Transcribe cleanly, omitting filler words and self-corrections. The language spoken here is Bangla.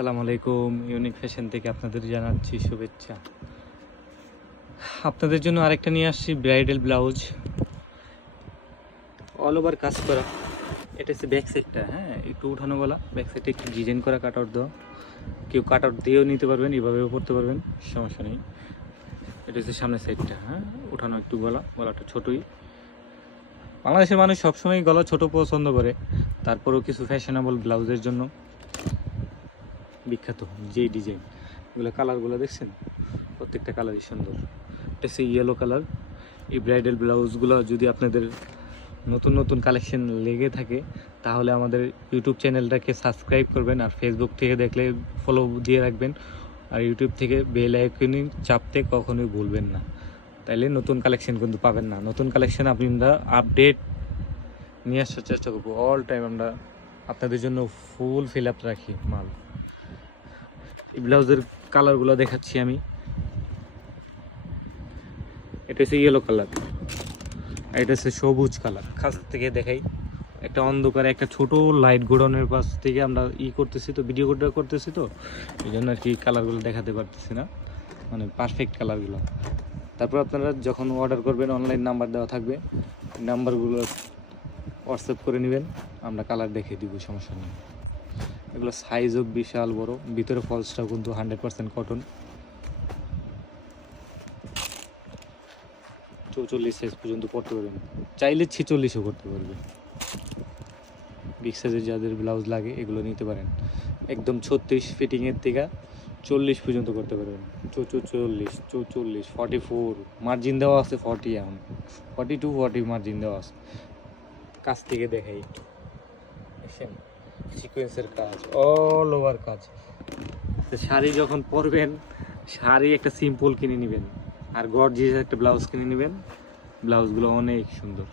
আসসালামু আলাইকুম। ইউনিক ফ্যাশন থেকে আপনাদের জানাচ্ছি শুভেচ্ছা। আপনাদের জন্য আরেকটা নিয়ে আসছি ব্রাইডাল ব্লাউজ, অল ওভার কাজ করা। এটা হচ্ছে ব্যাক সাইডটা, হ্যাঁ একটু উঠানো গলা, ব্যাক সাইডে একটু ডিজাইন করা কাট আউট দেওয়া। কেউ কাট আউট দিয়েও নিতে পারবেন, এভাবেও পরতে পারবেন, সমস্যা নেই। এটা হচ্ছে সামনের সাইডটা, হ্যাঁ উঠানো একটু গলাটা ছোটোই। বাংলাদেশের মানুষ সবসময় গলা ছোট পছন্দ করে, তারপরেও কিছু ফ্যাশনেবল ব্লাউজের জন্য বিখ্যাত যেই ডিজাইন। এগুলো কালারগুলো দেখছেন, প্রত্যেকটা কালারই সুন্দর। এটা হচ্ছে ইয়েলো কালার। এই ব্রাইডাল ব্লাউজগুলো যদি আপনাদের নতুন নতুন কালেকশন লেগে থাকে তাহলে আমাদের ইউটিউব চ্যানেলটাকে সাবস্ক্রাইব করবেন, আর ফেসবুক থেকে দেখলে ফলো দিয়ে রাখবেন, আর ইউটিউব থেকে বেল আইকনে চাপতে কখনোই ভুলবেন না, তাইলে নতুন কালেকশন কিন্তু পাবেন না। নতুন কালেকশন আমরা আপডেট নিয়ে আসার চেষ্টা করবো, অল টাইম আমরা আপনাদের জন্য ফুল ফিল আপ রাখি মাল। এই ব্লাউজের কালারগুলো দেখাচ্ছি আমি। এটা হচ্ছে ইয়েলো কালার, আর এটা হচ্ছে সবুজ কালার। কাছ থেকে দেখাই, একটা অন্ধকারে একটা ছোট লাইট গোডাউনের পাশ থেকে আমরা করতেছি তো, ভিডিও করতেছি তো, এই জন্য আর কি কালারগুলো দেখাতে পারতেছি না, মানে পারফেক্ট কালারগুলো। তারপর আপনারা যখন অর্ডার করবেন অনলাইন নাম্বার দেওয়া থাকবে, নাম্বারগুলো হোয়াটসঅ্যাপ করে নেবেন, আমরা কালার দেখে দিব, সমস্যা নেই। এগুলো সাইজও বিশাল বড়, ভিতরে ফলসটাও কিন্তু 100% কটন। 44 সাইজ পর্যন্ত পড়তে পারবেন, চাইলে 46ও করতে পারবে। বিগ সাইজের যাদের ব্লাউজ লাগে এগুলো নিতে পারেন। একদম 36 ফিটিংয়ের থেকে 40 পর্যন্ত করতে পারবেন। 44, 44, 44 মার্জিন দেওয়া আছে, 40 এখন 42, 40 মার্জিন দেওয়া আছে। কাছ থেকে দেখাই একটু, দেখছেন সিকোয়েন্সের কাজ, অল ওভার কাজ। শাড়ি যখন পরবেন, শাড়ি একটা সিম্পল কিনে নেবেন, আর গর্জিয়াস একটা ব্লাউজ কিনে নেবেন, ব্লাউজগুলো অনেক সুন্দর।